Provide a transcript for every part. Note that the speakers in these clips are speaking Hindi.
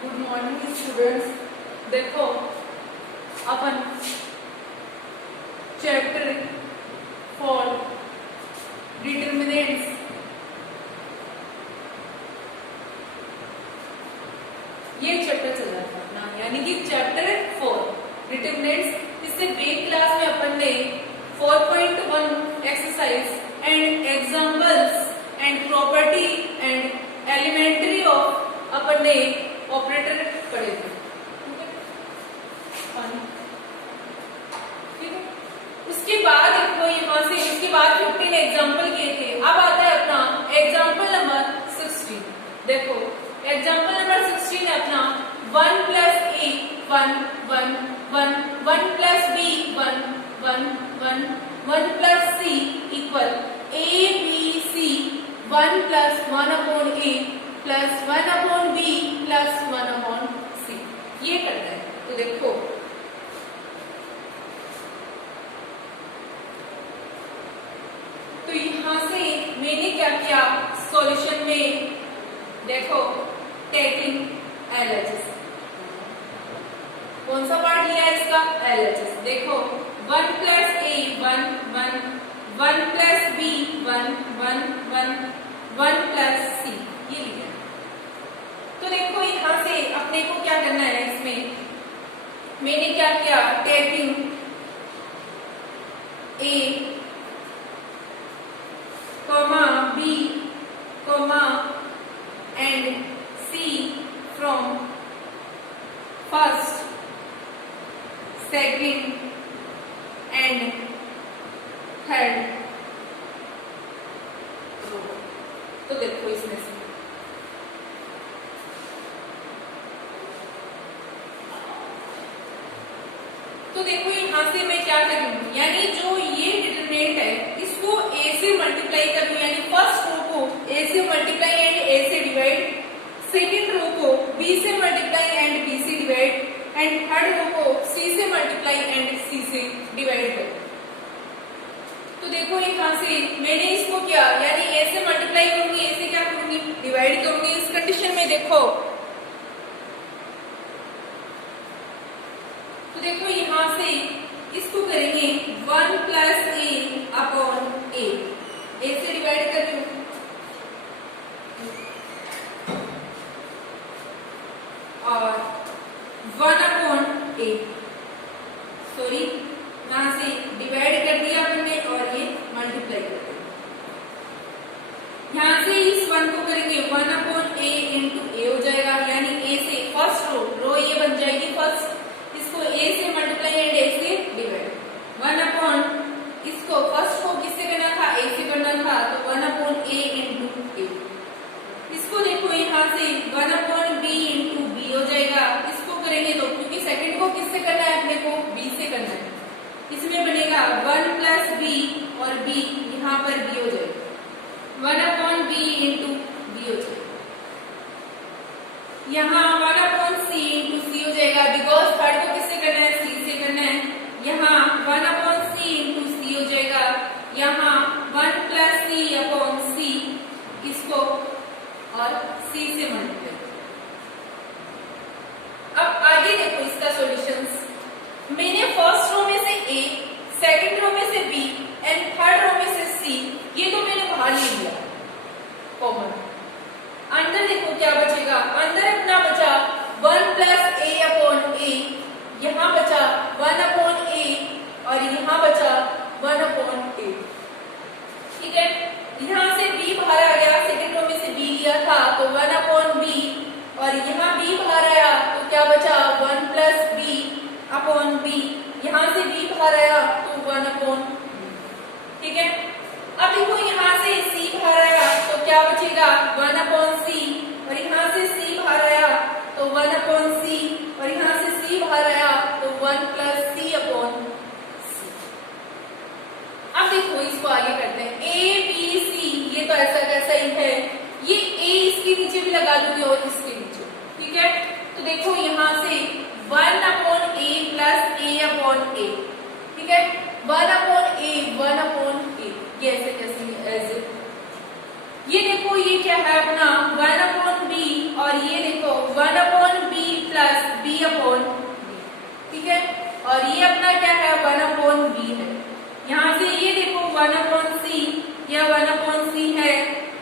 Good morning students. देखो अपन चैप्टर 4 डिटरमिनेंट्स ये चैप्टर चल रहा था अपना, यानी कि चैप्टर 4 डिटरमिनेंट्स। इससे बेस क्लास में अपन ने 4.1 exercise and examples and property and elementary of अपन ने ऑपरेटर पढ़े थे। ठीक है, उसके बाद देखो यहाँ से इसके बाद 15 एग्जाम्पल किए थे। अब आता है अपना एग्जाम्पल नंबर 16। देखो एग्जाम्पल नंबर 16 है अपना 1 plus A 1 1 1 1 plus B 1 1 1 1 plus C equal A B C 1 plus 1 upon A plus 1 upon B plus 1 upon C, ये करता है। तो देखो तो यहां से मैंने क्या किया सॉल्यूशन में, देखो टेकिंग एलएचएस। कौन सा पार्ट लिया है इसका? एलएचएस। देखो 1 plus A 1 1 1 plus B 1 1 1 1 plus सी, ये लिया। तो देखो यहां से अपने को क्या करना है, इसमें मैंने क्या किया taking A comma B comma and C from first second and third. तो देखो इसमें से तो देखो यहां से मैं क्या करूं, यानी जो ये डिटरमिनेंट है इसको a से मल्टीप्लाई करूं, यानी फर्स्ट रो को a से मल्टीप्लाई एंड a से डिवाइड, सेकंड रो को b से मल्टीप्लाई एंड b से डिवाइड एंड थर्ड रो को c से मल्टीप्लाई एंड c से डिवाइड करूं। तो देखो यहां से मैंने इसको क्या, यानी a से मल्टीप्लाई करूंगी, a से क्या करूंगी डिवाइड करूंगी। इस कंडीशन में देखो तो देखो यहां से इसको करेंगे 1 प्लस ए अपॉन ए से डिवाइड कर लूं, और 1 अपॉन ए, सॉरी यहां से डिवाइड कर दिया हमने और ये मल्टीप्लाई कर दिया। यहां से इस 1 को करेंगे 1 अपॉन ए इंटू ए हो जाएगा, यानी ए से फर्स्ट रो ये बन जाएगी फर्स्ट, इसको a से मल्टीप्लाई एंड a से डिवाइड। 1 अपॉन इसको फर्स्ट को किससे करना था, a से करना था, तो 1 अपॉन a इंटू a। इसको देखो यहाँ से 1 अपॉन b इंटू b हो जाएगा। इसको करेंगे तो क्योंकि सेकंड को किससे करना है अपने को, b से करना है, इसमें बनेगा 1 प्लस b और b यहाँ पर b हो जाएगा, 1 अपॉन b इंटू b हो जाएगा। यहाँ 1 अपॉन सी इंटू सी हो जाएगा, बिकॉज थर्ड को किससे करना है, सी से करना है। यहाँ 1 अपॉन सी इंटू सी हो जाएगा, यहाँ 1 प्लस सी अपॉन सी, इसको और सी से मल्टीप्लाई। अब आगे देखो इसका सॉल्यूशंस। मैंने फर्स्ट रो में से ए, सेकंड रो में से बी एंड थर्ड रो में से सी, ये तो मैंने बाहर ले लिया कॉमन। अंदर देखो क्या बचेगा, अंदर अपना बचा 1 प्लस ए अपॉन ए, यहाँ बचा 1 अपॉन ए और यहाँ बचा 1 अपॉन ए। ठीक है, यहाँ से b बाहर आ गया, सेकंड रो में से b लिया था तो 1 अपॉन b, और यहाँ b बाहर आया तो क्या बचा 1 प्लस b अपॉन b, यहाँ से b बाहर आया तो 1 अपॉन। ठीक है, अब देखो यहाँ से c बाहर आया तो क्या बचेगा 1 अपॉन c, और यहाँ से c बाहर आया तो 1 अपॉन c, और यहाँ से c बाहर आया तो 1 प्लस c अपॉन c। अब देखो इसको आगे करते हैं, a b c, ये तो ऐसा कैसा ही है, ये a इसके नीचे भी लगा दूंगी और इसके नीचे। ठीक है, तो देखो यहाँ से 1 upon a plus a upon a। ठीक है, 1 अपॉन a 1 अपॉन a, ये ऐसे कैसे ऐसे। ये देखो ये क्या है अपना 1 अपॉन b, और ये देखो 1 अपॉन b अपना क्या है 1/b है। यहाँ से ये देखो 1/c, यह 1/c है,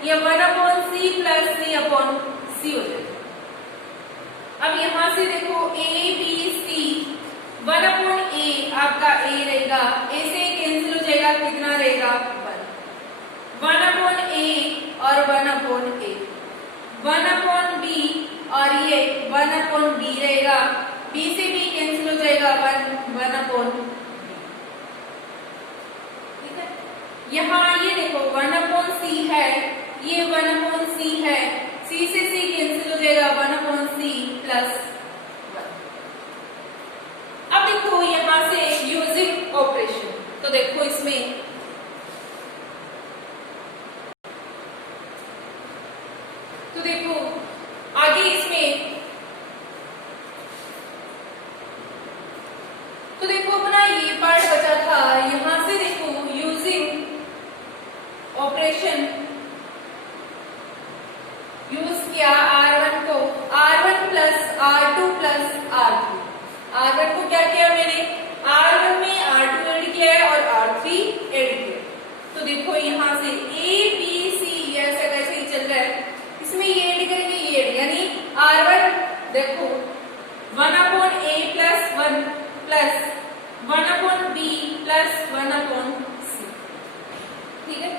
यह 1/c प्लस c/c हो जाएगा। अब यहाँ से देखो a b c, 1/a आपका a रहेगा, a से कैंसिल हो जाएगा, कितना रहेगा 1/a और 1/a, 1/b और ये 1/b रहेगा, b से b कैंसिल हो जाएगा 1/b। ठीक है, यहाँ ये देखो 1/c है, ये 1/c है, c से c कैंसिल हो जाएगा 1/c प्लस 1। अब देखो यहाँ से यूजिंग ऑपरेशन, तो देखो इसमें तो देखो आगे इसमें तो देखो अपना ये पार्ट बचा था, यहां से देखो यूजिंग ऑपरेशन यूज किया R1 को, R1 plus R2 plus R3। R1 को क्या किया मैंने, R1 में R2 ऐड किया है और R3 ऐड किया। तो देखो यहाँ से A B C ऐसा कैसे ही चल रहा है, इसमें ये ऐड करेंगे, ये ऐड, यानी R1 देखो 1/a plus 1 plus 1/b plus 1/c। ठीक है,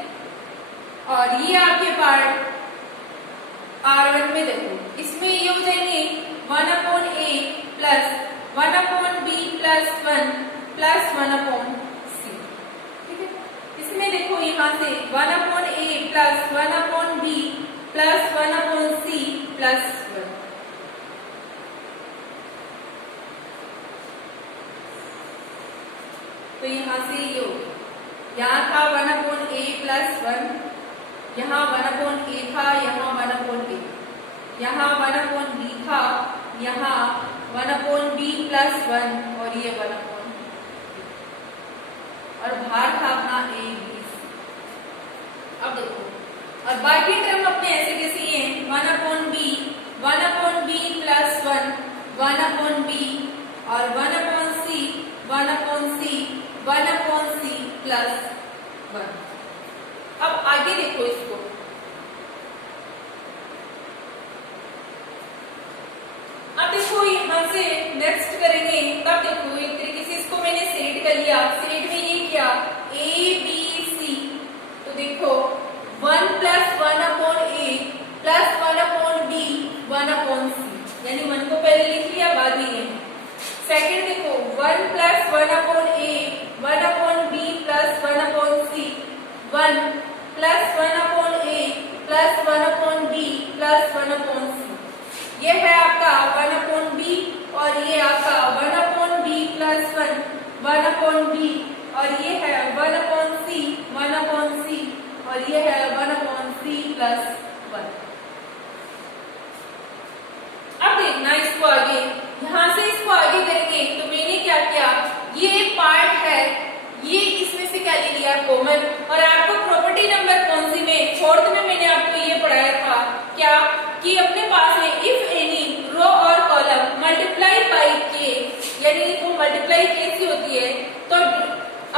और ये आपके पार्ट R1 में देखो, इसमें ये हो जाएंगे 1/a plus 1/b plus 1 plus 1/c। ठीक है, इसमें देखो यहाँ से 1/a plus 1/b plus 1/c plus 1। तो यहाँ से ये हो गया, यहाँ था 1/a प्लस 1, यहाँ 1/a था, यहाँ 1/a, यहाँ 1/b था, यहाँ 1/b प्लस 1 और ये 1/b, और बाहर था अपना a b c। अब देखो, और बाकी टर्म अपने ऐसे कैसे ही हैं, 1/b प्लस 1, 1/b और 1/c 1/c प्लस 1। अब आगे देखो इसको, अब देखो यहाँ से नेक्स्ट करेंगे, तब देखो एक तरीके से इसको मैंने सेट कर लिया, सेट में ये क्या a b c, तो देखो 1 plus 1/a plus 1/b 1/c, यानी 1 को पहले लिख लिया, बाद में ये है। सेकेंड देखो 1 plus 1/a 1/b plus 1/c, 1 plus 1/a plus 1/b plus 1/c, ये है आपका 1/b, और ये आपका 1/b प्लस 1 1/b, और ये है 1/c 1/c, और ये है 1/c प्लस 1। अब देखना इसको आगे, यहाँ से इसको आगे करेंगे, तो मैंने क्या किया, ये एक पार्ट है, ये इसमें से क्या ले लिया कॉमन, और आपको प्रॉपर्टी नंबर कौन सी में, फोर्थ में मैंने आपको ये पढ़ाया था क्या, कि अपने पास में इफ एनी रो और कॉलम मल्टीप्लाई बाई के, यानी वो मल्टीप्लाई कैसी होती है, तो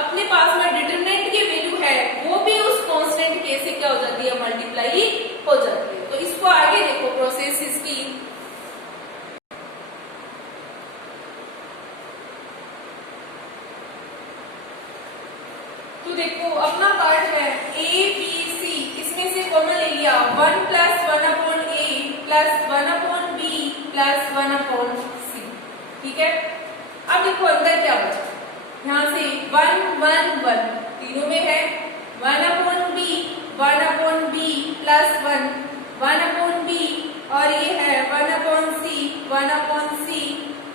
अपने पास में डिटरमिनेंट की वैल्यू है वो भी उस कांस्टेंट के से क्या हो जाती है, मल्टीप्लाई हो जाती है। तो इसको आगे देखो प्रोसेस इसकी, तो देखो अपना पार्ट है a b c, इसमें से कॉमन ले लिया 1 plus 1/a plus 1/b plus 1/c। ठीक है, अब देखो अंदर क्या बचा, यहाँ से 1 1 1 तीनों में है, 1/b 1/b प्लस 1 1/b, और ये है 1/c 1/c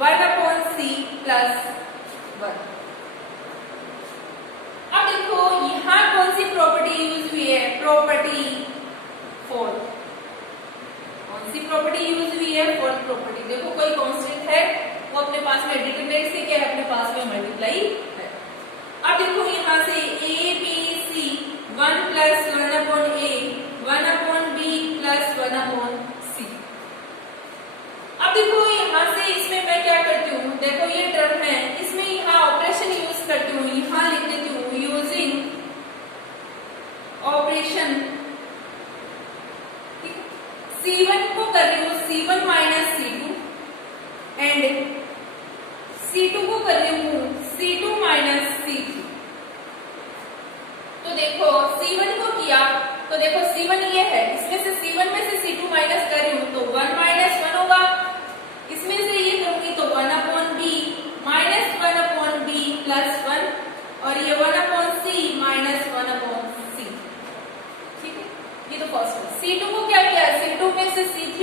1/c प्लस 1। अब देखो यहाँ कौन सी प्रॉपर्टी यूज हुई है, प्रॉपर्टी 4, कौन सी प्रॉपर्टी यूज हुई है, फोर्थ प्रॉपर्टी। देखो कोई कांस्टेंट है, वो अपने पास में डिटरमिनेंट से क्या है, अपने पास में मल्टीप्लाई है। अब देखो यहाँ से a b c 1 plus 1/a 1/b plus 1/c। अब देखो यहाँ से इसमें मैं क्या करती हूँ, देखो ये टर्म है, इसमें यहाँ ऑपरेशन यूज करती हूँ, यहाँ लिख देती हूँ यूजिंग ऑपरेशन C1 को कर रही हूँ C1 minus C2 and C2 को कर रही हूँ C2 माइनस C3। तो देखो C1 को किया तो देखो C1 ये है, इसमें से C1 में से C2 माइनस कर रही हूँ तो 1 माइनस 1 होगा, इसमें से ये करूंगी तो 1 upon B minus 1 upon B plus 1 और ये 1 upon C minus 1 upon C। ठीक है, ये तो फर्स्ट है। C2 को क्या किया, C2 में से C3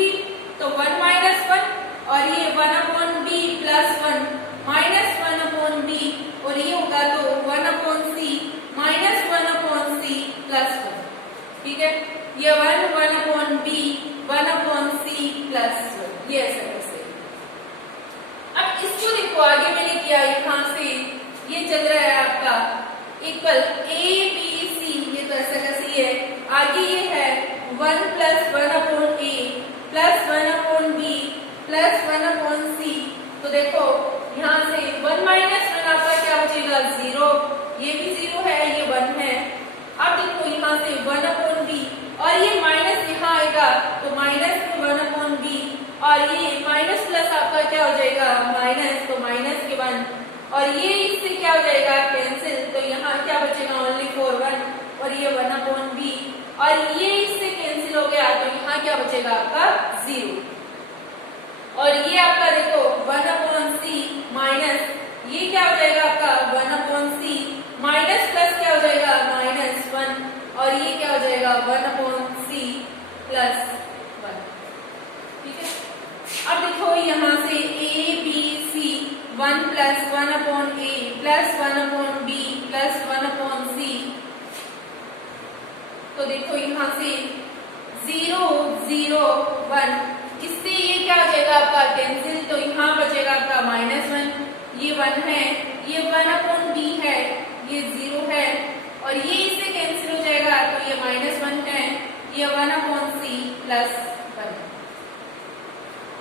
तो 1 माइनस 1 और ये 1 upon B plus 1 minus 1 upon B और ये होगा तो 1 upon C minus 1 upon C plus 1। ठीक है, ये 1 upon B 1 upon C plus 1, ये ऐसा कैसे। अब इसको देखो आगे मैंने किया यहाँ से ये चल रहा है आपका इक्वल A B C, ये तो ऐसा कैसे है, आगे ये है 1 plus 1 upon A plus 1 upon B plus 1 upon C। तो देखो यहाँ से 1 माइनस 1 आपका क्या बचेगा 0, ये भी 0 है ये 1 है। अब देखो यहाँ से 1 अपॉन B और ये माइनस यहाँ आएगा तो माइनस में 1 अपॉन B और ये माइनस प्लस आपका क्या हो जाएगा माइनस, तो माइनस के 1 और ये इससे क्या हो जाएगा कैंसिल, तो यहाँ क्या बचेगा ओनली 4 1 और ये 1 अपॉन B और ये इससे कैंसिल हो गया तो यहाँ क्या बचेगा आपका 0 और ये आपका देखो 1 अपॉन C माइनस ये क्या हो जाएगा आपका 1 अपॉन C माइनस प्लस क्या हो जाएगा माइनस 1 और ये क्या हो जाएगा 1 अपॉन C प्लस 1। ठीक है, अब देखो यहाँ से A B C 1 plus 1 upon A plus 1 upon B plus 1 upon C। तो देखो यहाँ से 0 0 1 इससे ये क्या हो जाएगा आपका कैंसिल, तो यहाँ बचेगा आपका माइनस 1, ये 1 है, ये 1 अपॉन B है, ये 0 है और ये इससे कैंसिल हो जाएगा तो ये माइनस 1 है, ये 1 अपॉन C प्लस 1।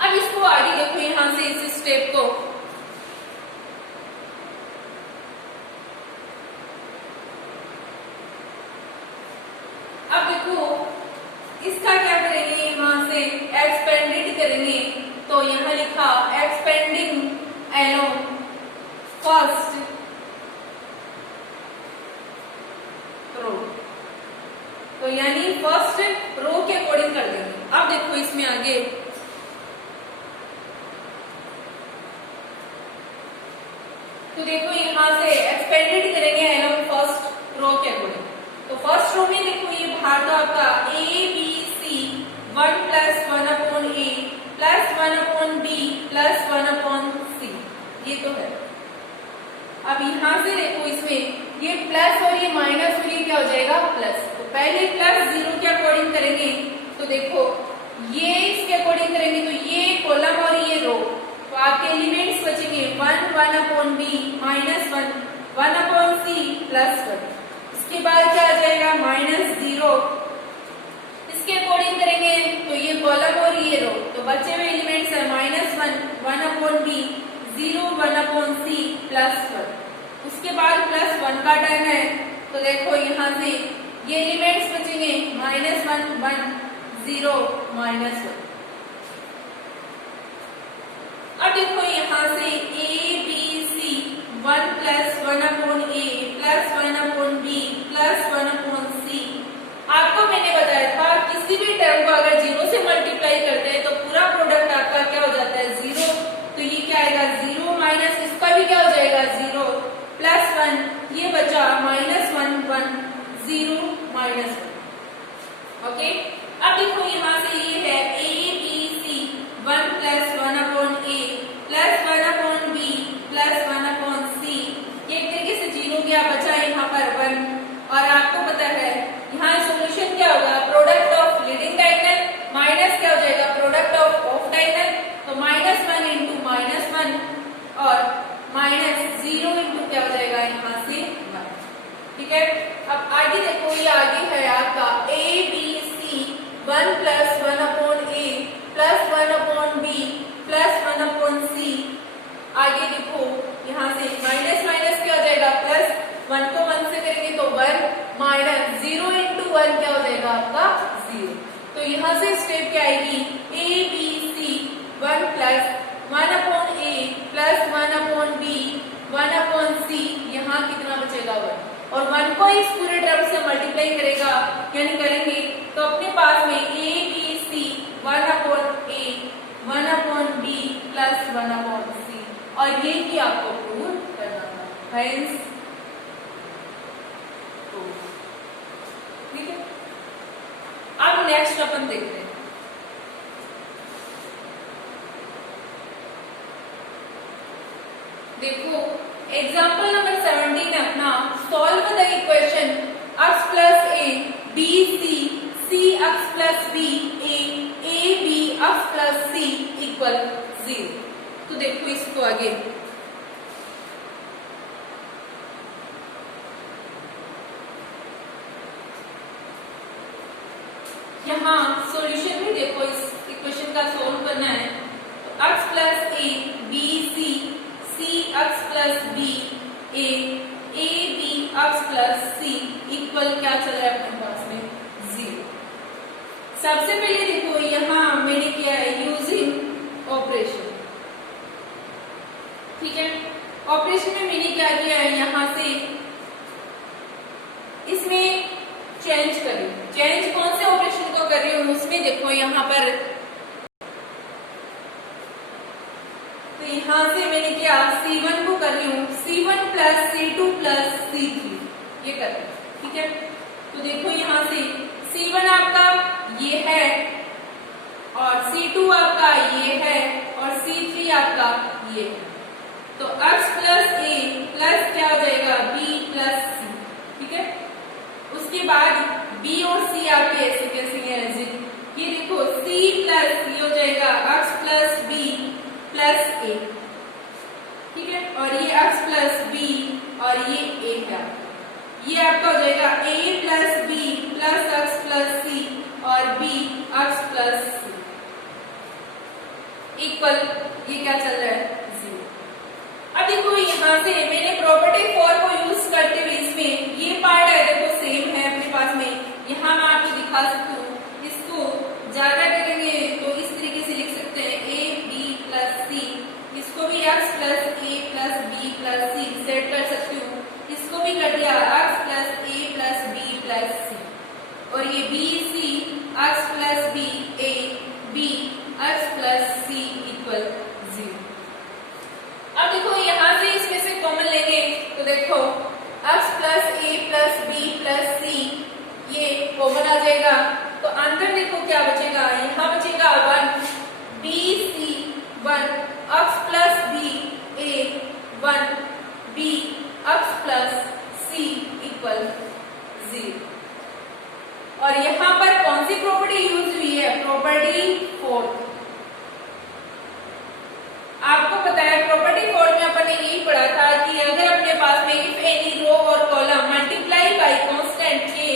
अब इसको आगे देखो यहाँ से इस स्टेप को, अब देखो इसका क्या करेंगे यहाँ से एक्सपेंडेड करेंगे तो यहाँ लिखा एक्सपेंडिंग अलोंग फर्स्ट रो, तो यानी फर्स्ट रो के अकॉर्डिंग कर देंगे। अब देखो इसमें आगे तो देखो यहाँ से एक्सपेंडेड करेंगे अलोंग फर्स्ट रो के अकॉर्डिंग, तो फर्स्ट रो में देखो ये बाहर तो आपका A B C 1 plus 1 upon A plus 1 upon B plus 1 upon C, ये तो है। अब यहाँ से देखो इसमें ये प्लस और ये माइनस और ये क्या हो जाएगा प्लस, तो पहले प्लस 0 के अकॉर्डिंग करेंगे तो देखो ये इसके अकॉर्डिंग करेंगे तो ये कॉलम और ये रो, तो आपके एलिमेंट्स बचेंगे 1 1 upon B minus 1 1 upon C plus 1, इसके बाद क्या आ जाएगा माइनस 0, इसके अकॉर्डिंग करेंगे तो ये कॉलम और ये रो, तो बचे हुए एलिमेंट्स है minus 1 1 upon B 0 1 upon C plus 1, उसके बाद प्लस 1 का टर्म है तो देखो यहाँ से ये एलिमेंट्स बचेंगे माइनस 1 1 0 माइनस 1। अब देखो यहाँ से A B C 1 plus 1 upon A plus 1 upon B plus 1 upon C। आपको मैंने बताया था किसी भी टर्म को अगर 0 से मल्टीप्लाई करते हैं तो पूरा प्रोडक्ट आपका क्या हो जाता है 0, तो ये क्या आएगा 0 माइनस इसका भी क्या हो जाएगा 0 प्लस 1 ये बचा माइनस 1 1 0 माइनस 1। ओके, अब देखो यहाँ से ये है A B C 1 plus 1 upon A plus 1 upon B plus 1 upon C, ये एक तरीके से 0 क्या बचा यहाँ पर 1 और आपको पता है यहाँ सॉल्यूशन क्या होगा product of leading diagonal minus क्या हो जाएगा प्रोडक्ट ऑफ डायगोनल, तो माइनस 1 इंटू माइनस 1 और माइनस 0 इंटू क्या हो जाएगा यहाँ से 1। ठीक है, अब आगे देखो ये आगे है आपका A B C 1 plus 1 upon A plus 1 upon B plus 1 upon C। आगे देखो यहाँ से माइनस माइनस क्या हो जाएगा यहाँ से स्टेप क्या आएगी, A B C 1 plus 1 upon A plus 1 upon B 1 upon C, यहाँ कितना बचेगा 1, और 1 को इस पूरे टर्म से मल्टीप्लाई करेगा यानी करेंगे तो अपने पास में A B C 1 upon A 1 upon B plus 1 upon C, और ये भी आपको प्रूव करना था। हेंस ठीक है। अब नेक्स्ट अपन देखते हैं। देखो एग्जाम्पल नंबर 17 है अपना, solve the equation x plus A B C C x plus B A B x plus C equal 0। तो देखो इसको आगे यहाँ सॉल्यूशन भी देखो, इस इक्वेशन का सॉल्व करना है तो x plus A B C C x plus B A B x plus C equal क्या चल रहा है अपने पास में 0। सबसे पहले देखो यहाँ मैंने किया है यूजिंग ऑपरेशन, ठीक है। ऑपरेशन में मैंने क्या किया है, यहाँ से इसमें चेंज करी, चेंज कौन से ऑपरेशन को कर रही हूँ उसमें देखो यहाँ पर, तो यहाँ से मैंने क्या C1 को कर रही हूँ C1 plus C2 plus C3 ये कर रही हूँ, ठीक है। तो देखो यहाँ से C1 आपका ये है और C2 आपका ये है और C3 आपका ये है, तो x प्लस ए प्लस क्या हो जाएगा B प्लस C, ठीक है। उसके बाद B और C आपके ऐसे कैसे हैं, ये देखो C प्लस ये हो जाएगा x प्लस B प्लस ए, ठीक है, और ये x प्लस B और ये a है, ये आपका हो जाएगा a plus B plus x plus C और B x plus C equal ये क्या चल रहा है 0। अब देखो यहाँ से मैंने प्रॉपर्टी 4 को यूज करते हुए इसमें ये पार्ट है देखो सेम है अपने पास में, यहाँ मैं आपको दिखा सकती हूँ, इसको ज्यादा करेंगे तो इस तरीके से लिख सकते हैं a b प्लस c, इसको भी x plus a plus b plus c set कर सकती हूँ, इसको भी कर दिया x plus a plus b plus c, और ये b c x plus b a b x plus c equal 0। अब देखो यहाँ से इसमें से कॉमन लेंगे तो देखो x plus a plus b plus c ये कॉमन आ जाएगा, तो अंदर देखो क्या बचेगा, यहाँ बचेगा 1 b c 1 x plus b a 1 b x plus c equal 0। और यहाँ पर कौन सी प्रॉपर्टी यूज हुई है, प्रॉपर्टी 4। आपको पता है प्रॉपर्टी 4 में अपन ने यही पढ़ा था कि अगर अपने पास में इफ एनी रो और कॉलम मल्टीप्लाई बाय कांस्टेंट के,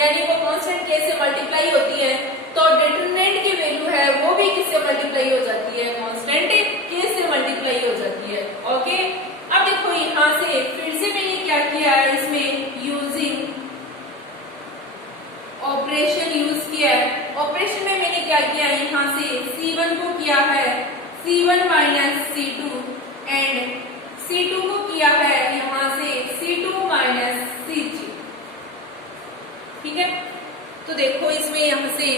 यानी वो कांस्टेंट के से मल्टीप्लाई होती है तो डिटरमिनेंट की वैल्यू है वो भी किससे मल्टीप्लाई हो जाती है, कांस्टेंट के से मल्टीप्लाई हो जाती है। ओके, अब देखो यहाँ से फिर से मैंने क्या किया है, इसमें यूजिंग ऑपरेशन यूज किया है। ऑपरेशन में मैंने क्या किया है, यहाँ से C1 को किया है C1 minus C2 and C2 को किया है यहाँ से C2 माइनस C3, ठीक है। तो देखो इसमें यहाँ से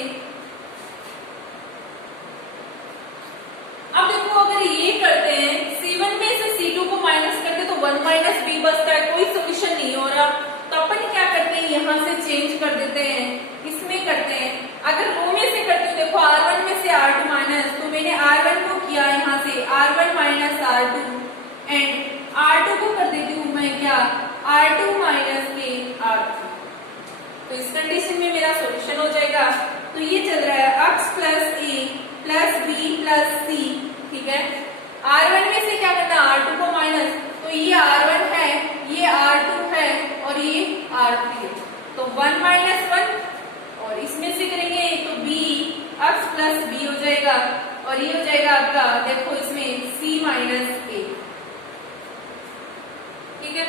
अब देखो अगर ये करते हैं C1 में से C2 को माइनस करते तो 1 माइनस b बचता है, कोई सोल्यूशन नहीं हो रहा, तो अपन क्या करते हैं यहाँ से चेंज कर देते हैं, इसमें करते हैं। अगर रो में से करते हो देखो R1 में से R2 माइनस, तो मैंने R1 को किया यहाँ से R1 minus R2 and R2 को कर देती हूँ मैं क्या R2 माइनस के R3, तो इस कंडीशन में मेरा सॉल्यूशन हो जाएगा। तो ये चल रहा है x plus a plus b plus c, ठीक है। R1 में से क्या करना R2 को माइनस, तो ये R1 है ये R2 है और ये R3 है, तो 1 माइनस 1 और इसमें से करेंगे तो b x प्लस b हो जाएगा और ये हो जाएगा आपका देखो इसमें c माइनस a, ठीक है।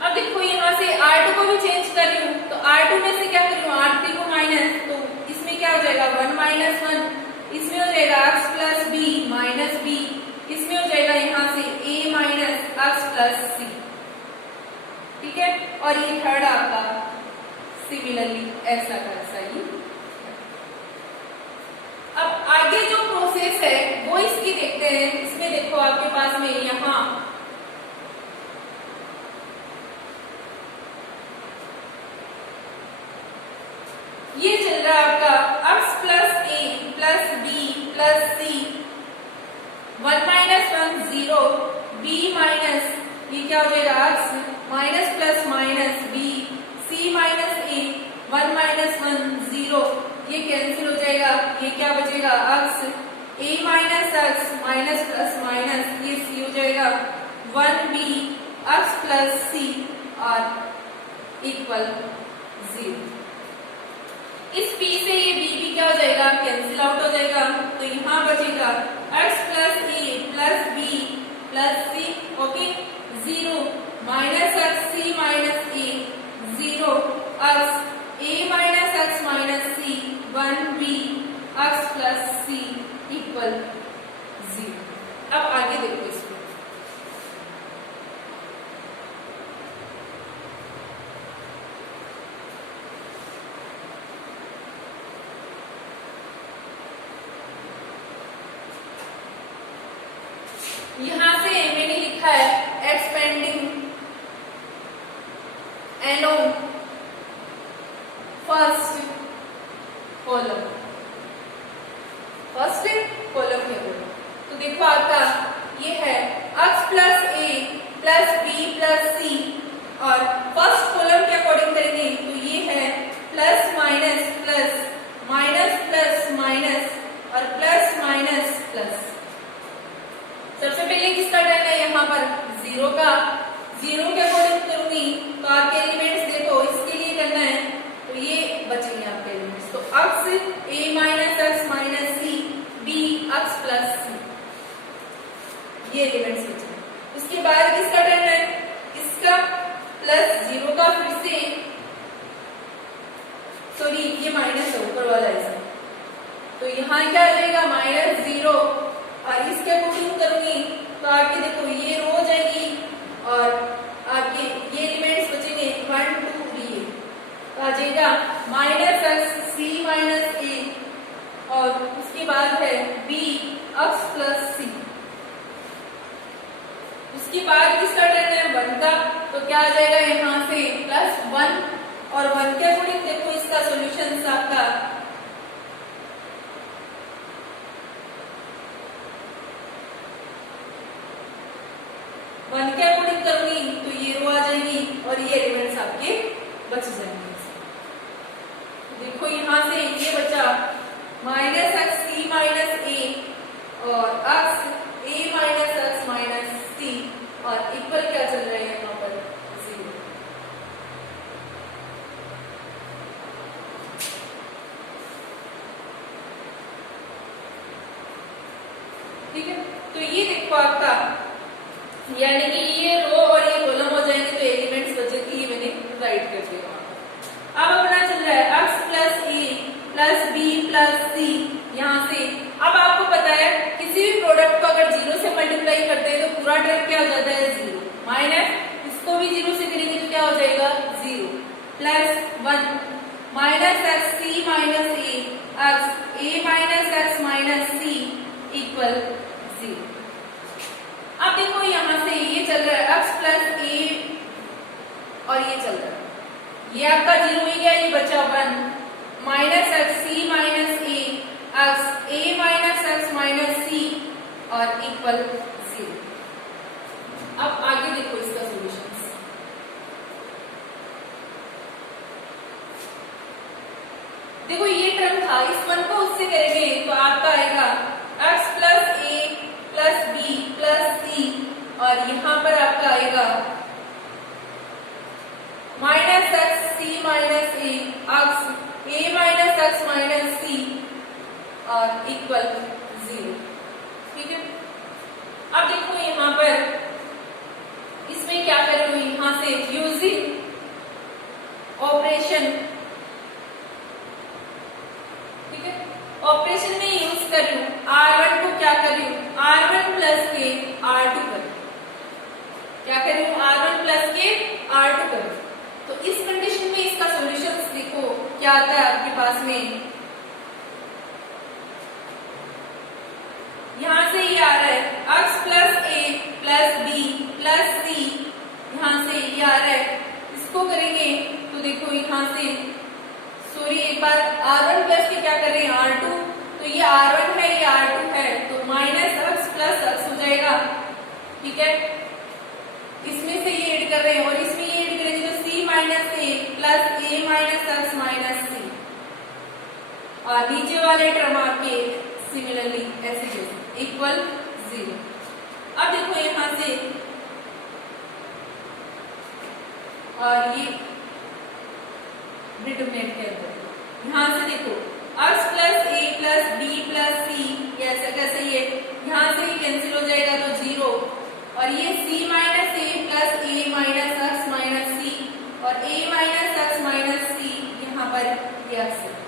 अब देखो यहाँ से R2 को भी चेंज कर रही हूँ, तो R2 में से क्या कर रही हूँ R3 को माइनस, तो इसमें क्या हो जाएगा 1 माइनस 1, इसमें हो जाएगा x plus B minus B, इसमें हो जाएगा यहाँ से a minus x plus C. ठीक है, और ये थर्ड आपका सिमिलरली ऐसा का ऐसा ही। अब आगे जो प्रोसेस है वो इसकी देखते हैं। इसमें देखो आपके पास में यहाँ ये चल रहा है आपका x plus A plus B plus C, 1 minus 1 0, b minus ये क्या हो जाएगा x minus plus minus b, c minus a, 1 minus 1 0, ये कैंसिल हो जाएगा, ये क्या बचेगा x, a minus x minus plus minus ये c हो जाएगा 1b x प्लस c और इक्वल 0। इस p से ये b भी क्या हो जाएगा कैंसिल आउट हो जाएगा, तो यहाँ बचेगा x plus a plus b plus c, okay 0 minus x c minus a 0 x a minus x minus c 1b x plus c equal 0। अब आगे देखो इसको, यहां से मैंने लिखा है expanding along first column, first column है वो। तो देखो आपका ये है x plus A plus B plus C, और फर्स्ट कॉलम के अकॉर्डिंग करेंगे तो ये है plus minus plus minus plus minus और प्लस माइनस प्लस। सबसे पहले किसका टर्न है यहाँ पर 0 का, 0 के अकॉर्डिंग करूंगी तो आपके एलिमेंट्स देखो इसके लिए करना है तो ये बचेंगे आपके एलिमेंट्स, तो x a minus x minus c b x plus c, ये एलिमेंट्स बचे। उसके बाद किसका टर्न है, इसका प्लस 0 का फिर से, सॉरी ये माइनस है ऊपर वाला इसका, तो यहाँ क्या आ जाएगा माइनस 0, और इसके अकॉर्डिंग करूंगी तो आपके देखो ये रो हो जाएगी और आपके ये एलिमेंट्स बचेंगे 1 2 3, तो आ जाएगा minus x c minus a, और उसके बाद है b x प्लस c। उसके बाद किसका टर्न है 1 का, तो क्या आ जाएगा यहाँ से प्लस 1, और 1 के अकॉर्डिंग देखो इसका सॉल्यूशन आपका वन के अकॉर्डिंग करूंगी तो ये रो आ जाएगी और ये एलिमेंट्स आपके बच जाएंगे। देखो यहाँ से ये बचा माइनस एक्स सी माइनस ए और एक्स ए माइनस एक्स माइनस सी, और इक्वल क्या चल रहा है यहाँ पर 0। ठीक है, तो ये देखो आपका यानी कि ये रो और ये कॉलम हो जाएंगे तो एलिमेंट्स बचेंगे, ये मैंने राइट कर दिया। अब अपना चल रहा है x plus A plus B plus सी, यहाँ से अब आपको पता है किसी भी प्रोडक्ट को अगर 0 से मल्टीप्लाई करते हैं तो पूरा टर्म क्या हो जाता है 0, माइनस इसको भी 0 से करेंगे तो क्या हो जाएगा 0 प्लस 1 माइनस एक्स सी माइनस ए एक्स ए माइनस एक्स माइनस सी इक्वल 0। अब देखो यहाँ से ये चल रहा है x प्लस ए और ये चल रहा है, ये आपका 0 ही गया, ये बचा 1 माइनस एक्स सी माइनस ए एक्स ए माइनस एक्स माइनस सी और इक्वल 0। अब आगे देखो इसका सॉल्यूशन, देखो ये टर्म था, इस वन को उससे करेंगे तो आपका आएगा x plus A plus B plus C, और यहाँ पर आपका आएगा माइनस एक्स सी माइनस ए एक्स ए माइनस एक्स माइनस सी और इक्वल 0। ठीक है, अब देखो यहाँ पर इसमें क्या कर रही हूँ, यहाँ से यूजिंग ऑपरेशन, कर रही हूँ, R1 को क्या कर रही हूँ, R1 प्लस के R2 कर रही हूँ। क्या कर रही हूँ, R1 प्लस के R2 कर रही हूँ। तो इस कंडीशन में इसका सॉल्यूशन देखो क्या आता है आपके पास में। यहां से ये आ रहा है x plus a plus b plus c, यहां से ये आ रहा है, इसको करेंगे तो देखो यहां से सॉरी एक बार R1 प्लस के क्या कर रहे हैं R2, तो ये R1 है ये R2 है, तो माइनस x प्लस x हो जाएगा, ठीक है। इसमें से ये ऐड कर रहे हैं और इसमें ये ऐड करेंगे तो c minus a plus a minus x minus c, और नीचे वाले टर्म आपके सिमिलरली ऐसे जैसे इक्वल 0। अब देखो यहां से और ये डिटरमिनेंट के अंदर यहां से देखो x plus a plus b plus c, ये ऐसा कैसे, ये यहां से ये कैंसिल हो जाएगा तो 0, और ये c minus a plus a minus x minus c, और a minus x minus c यहाँ पर ये x है।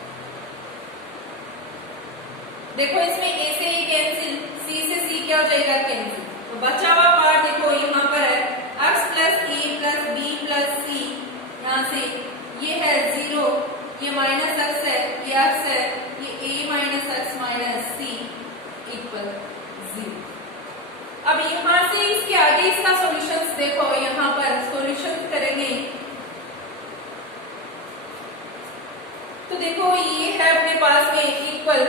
देखो इसमें a से a कैंसिल, c से c क्या हो जाएगा कैंसिल, तो बचा हुआ पार्ट देखो यहाँ पर है x plus a plus b plus c, यहाँ से ये है 0, ये माइनस x है, ये x है, ये a minus x minus c equal 0। अब यहाँ से इसके आगे इसका सॉल्यूशंस देखो, यहाँ पर सॉल्यूशन करेंगे तो देखो ये है अपने पास में equal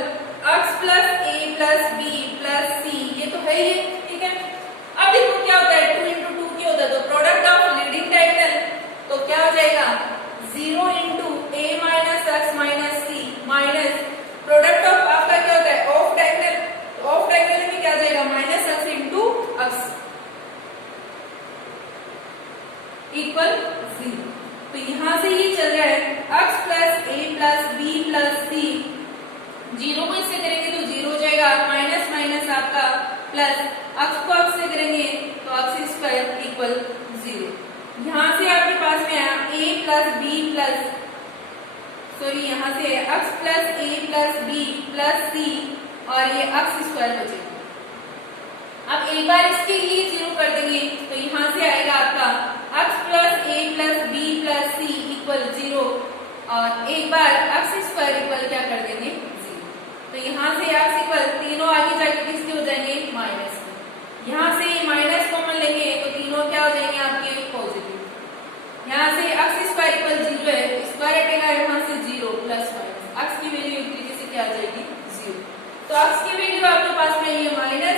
x plus a plus b plus c, ये तो है ये, ठीक है। अब देखो क्या होता है 2 इंटू 2 क्या होता है, तो प्रोडक्ट ऑफ लीडिंग डायगोनल, तो क्या हो जाएगा 0 into a minus x minus c minus product of आपका क्या होता है ऑफ डायगोनल, ऑफ डायगोनल में क्या आ जाएगा minus x into x equal 0। तो यहां से ये चल रहा है x plus a plus b plus c, 0 को इससे करेंगे तो 0 हो जाएगा, माइनस माइनस आपका प्लस, x को x से करेंगे तो x स्क्वायर इक्वल 0। यहाँ से आपके पास में आया a plus b plus sorry यहाँ से x plus a plus b plus c, और ये x स्क्वायर हो जाएगा। अब एक बार इसके लिए 0 कर देंगे तो यहाँ से आएगा आपका x plus a plus b plus c equal 0, और एक बार x स्क्वायर इक्वल क्या कर देंगे 0। तो यहाँ से x इक्वल तीनों आगे जाके किसके हो जाएंगे माइनस में, यहाँ से माइनस कॉमन लेंगे तो तीनों क्या हो जाएंगे आपके पॉजिटिव। यहाँ से x स्क्वायर इक्वल 0 है, स्क्वायर हटेगा यहाँ से 0 प्लस माइनस x की वैल्यू एक तरीके से क्या आ जाएगी 0। तो x की वैल्यू आपके पास में ये माइनस